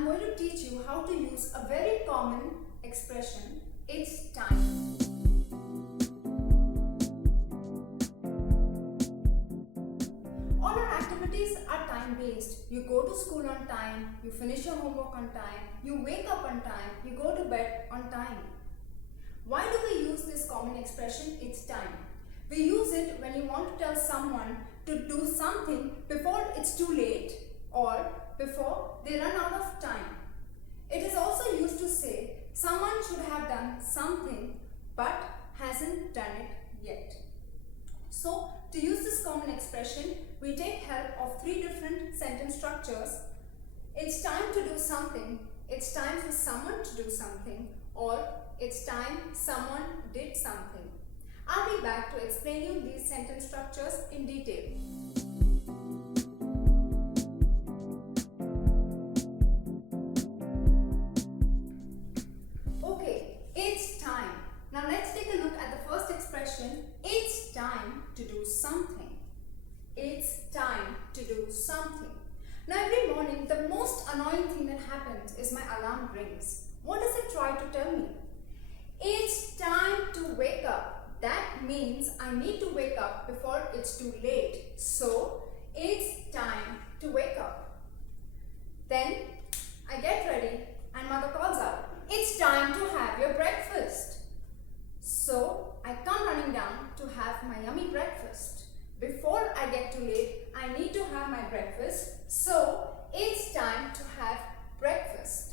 I'm going to teach you how to use a very common expression, it's time. All our activities are time-based. You go to school on time, you finish your homework on time, you wake up on time, you go to bed on time. Why do we use this common expression, it's time? We use it when you want to tell someone to do something before it's too late or before they run out of time. It is also used to say someone should have done something but hasn't done it yet. So, to use this common expression, we take help of three different sentence structures. It's time to do something, it's time for someone to do something, or it's time someone did something. I'll be back to explain you these sentence structures in detail. Okay, it's time. Now let's take a look at the first expression, it's time to do something. It's time to do something. Now every morning, the most annoying thing that happens is my alarm rings. What does it try to tell me? It's time to wake up. That means I need to wake up before it's too late. So, it's time to wake up. Then, I get ready and mother calls out, it's time to have your breakfast. So, I come running down to have my yummy breakfast. Before I get too late, I need to have my breakfast. So, it's time to have breakfast.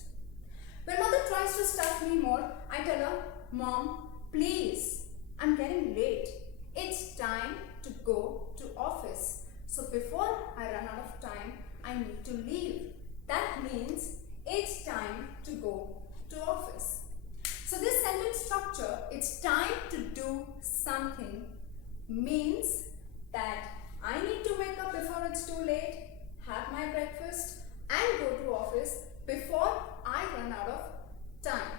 When mother tries to stuff me more, I tell her, Mom, please, I'm getting late. It's time to go to office. So before I run out of time, I need to leave. That means it's time to go to office. So this sentence structure, it's time to do something, means that I need to wake up before it's too late, have my breakfast and go to office before I run out of time.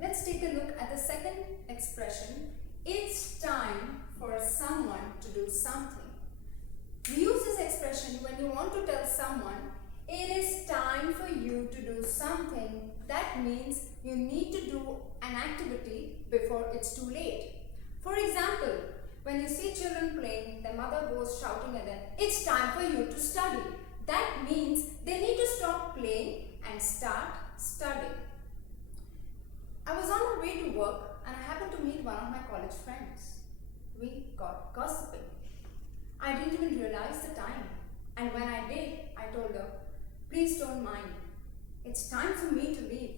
Let's take a look at the second expression, it's time for someone to do something. We use this expression when you want to tell someone, it is time for you to do something. That means you need to do an activity before it's too late. For example, when you see children playing, their mother goes shouting at them, it's time for you to study. That means they need to stop playing and start studying. I was on my way to work and I happened to meet one of my college friends. We got gossiping. I didn't even realize the time. And when I did, I told her, please don't mind. It's time for me to leave.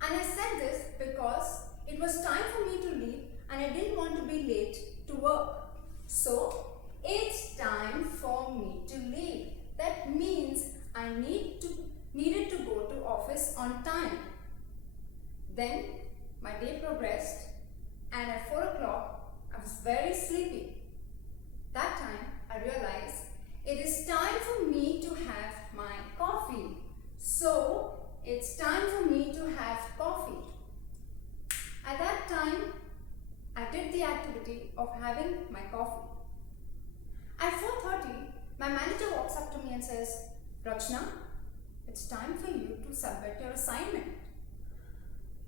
And I said this because it was time for me to leave and I didn't want to be late to work. So, it's time for me to leave. That means I needed to go to office on time. Then my day progressed and at 4 o'clock I was very sleepy. That time I realized it is time for me to have my coffee. So it's time for me to have coffee. At that time I did the activity of having my coffee. At 4:30 my manager walks up to me and says, Rachna, it's time for you to submit your assignment.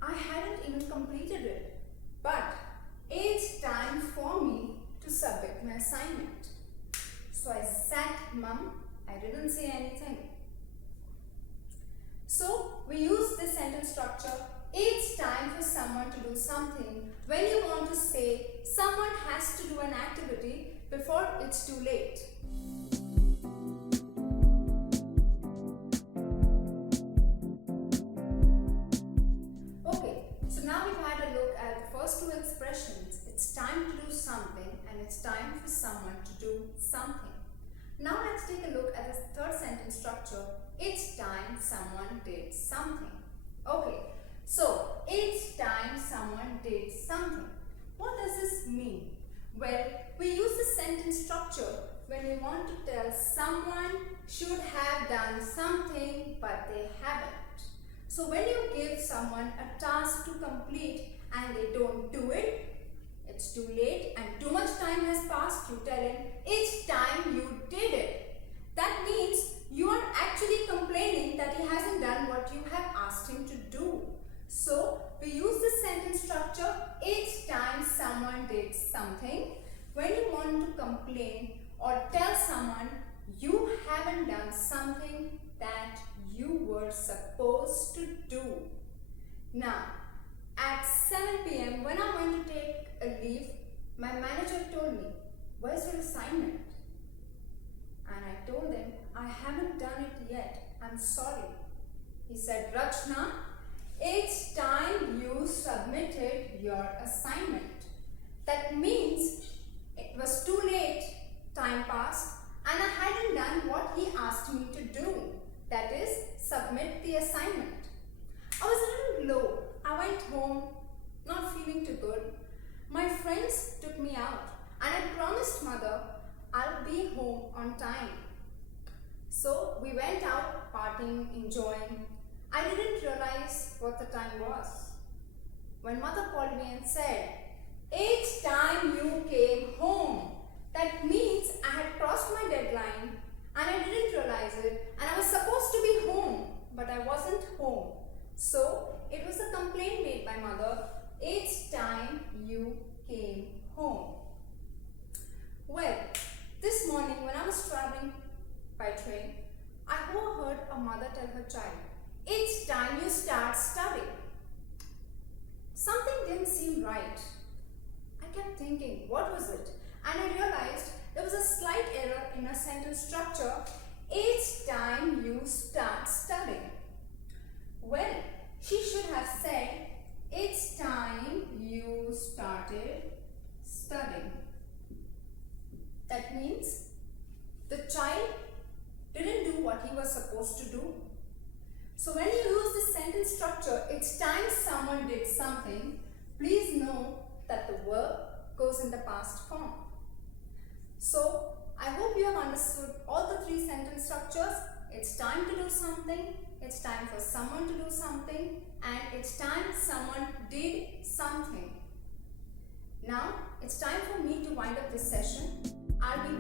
I hadn't even completed it, but it's time for me to submit my assignment. So I sat mum, I didn't say anything. So we use this sentence structure, it's time for someone to do something when you want to say someone has to do an activity before it's too late. Two expressions, it's time to do something and it's time for someone to do something. Now let's take a look at the third sentence structure, it's time someone did something. Okay, so it's time someone did something. What does this mean? Well, we use the sentence structure when we want to tell someone should have done something but they haven't. So when you give someone a task to complete and they don't do it, It's too late and too much time has passed, you tell him, it's time you did it. That means you are actually complaining that he hasn't done what you have asked him to do. So, we use the sentence structure, it's time someone did something, when you want to complain or tell someone you haven't done something that you were supposed to do. Now, at 7 p.m. when I went to take a leave, my manager told me, where's your assignment? And I told him, I haven't done it yet. I'm sorry. He said, Rachna, it's time you submitted your assignment. That means it was too late, time passed, and I hadn't done what he asked me to do. That is, submit the assignment. I was a little low. I went home, not feeling too good. My friends took me out, and I promised mother I'll be home on time. So we went out partying, enjoying. I didn't realize what the time was. When mother called me and said, it's time you came home. That means I had crossed my deadline and I didn't realize it, and I was supposed to be home, but I wasn't home. So it was a complaint made by mother, it's time you came home. Well, this morning when I was traveling by train, I overheard a mother tell her child, it's time you start studying. Something didn't seem right. I kept thinking, what was it? And I realized there was a slight error in a sentence structure. It's time you start studying. Well, she should have said, it's time you started studying. That means the child didn't do what he was supposed to do. So when you use the sentence structure, it's time someone did something, please know that the verb goes in the past form. So I hope you have understood all the three sentence structures. It's time to do something, it's time for someone to do something, and it's time someone did something. Now it's time for me to wind up this session. I'll be